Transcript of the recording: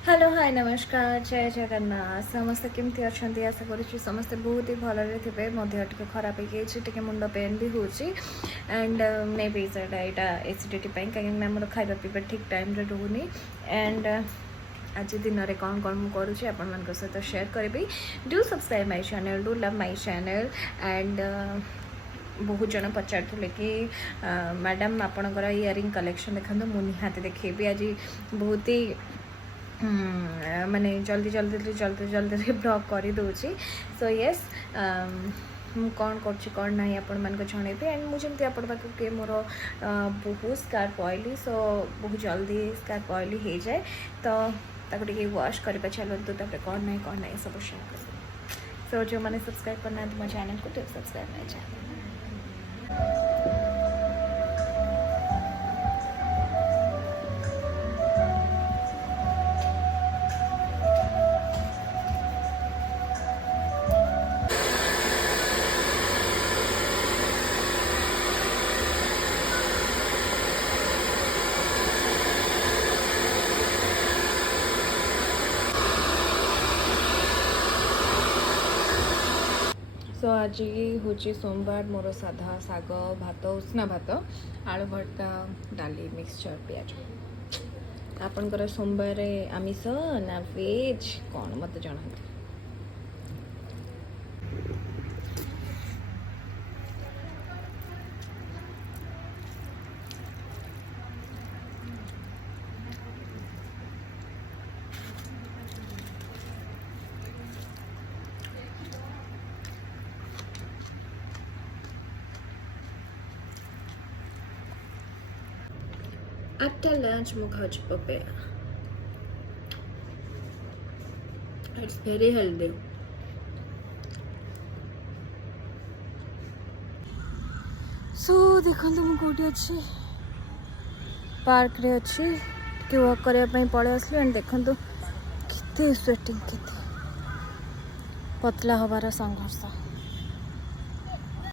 hello hi नमस्कार जय जगन्नाथ समस्ते केमती अच्छा आशा करुँच समस्ते बहुत ही भलरे थे मो देह टे खराब हो गई मुंड पेन भी होची एंड मे बी यहाँ एसिडिटी कहीं मोर खाଇବା पीवा ठीक टाइम रे रोनी एंड आज दिन में कौन कौन मुझे करुँची आपण सहित शेयर करी do subscribe my channel do love my channel and बहुत जन पचार कि मैडम आपणकर इयरिंग कलेक्शन देखा मुझे निहाती देखेबी आज बहुत ही माने जल्दी जल्दी जल्दी जल्दी ब्लॉग कर दूसरी सो येस ମୁଁ କ'ଣ କରୁଛି କ'ଣ ନାହିଁ ଆପଣମାନଙ୍କୁ ଜଣେଇବି एंड ମୁଁ ଯେମିତି ଆପଣ ପାଖକୁ ମୋର ବହୁତ ସ୍କାର୍ପ ଅଏଲି ସୋ ବହୁତ ଜଲ୍ଦି ସ୍କାର୍ପ ଅଏଲି ହେଇଯାଏ ତ ତାକୁ ଟିକେ ୱାଶ୍ କରିବା ଚାଲନ୍ତୁ ତାପରେ କ'ଣ ନାହିଁ ସବୁ ସେୟାର କରିବି ସୋ ଯେଉଁମାନେ ସବସ୍କ୍ରାଇବ୍ କରିନାହାନ୍ତି ମୋ ଚ୍ୟାନେଲକୁ ଟିକେ ସବସ୍କ୍ରାଇବ୍ ମାଇ ଚ୍ୟାନେଲ सो आज हूँ सोमवार मोर साधा शाग भात उष्णा भात आलू भर्ता डाली मिक्सचर पिज आपणकर सोमवार आमिष ना वेज कौन मत जनाते after lunch ମୁଁ ଖାଉଛି papaya it's very healthy so देखो ମୁଁ କୋଉଠି ଅଛି पार्क रे अच्छी टे वॉक करने पलि आसली एंड देखो केते स्वेटिंग केते पतला हबार संघर्ष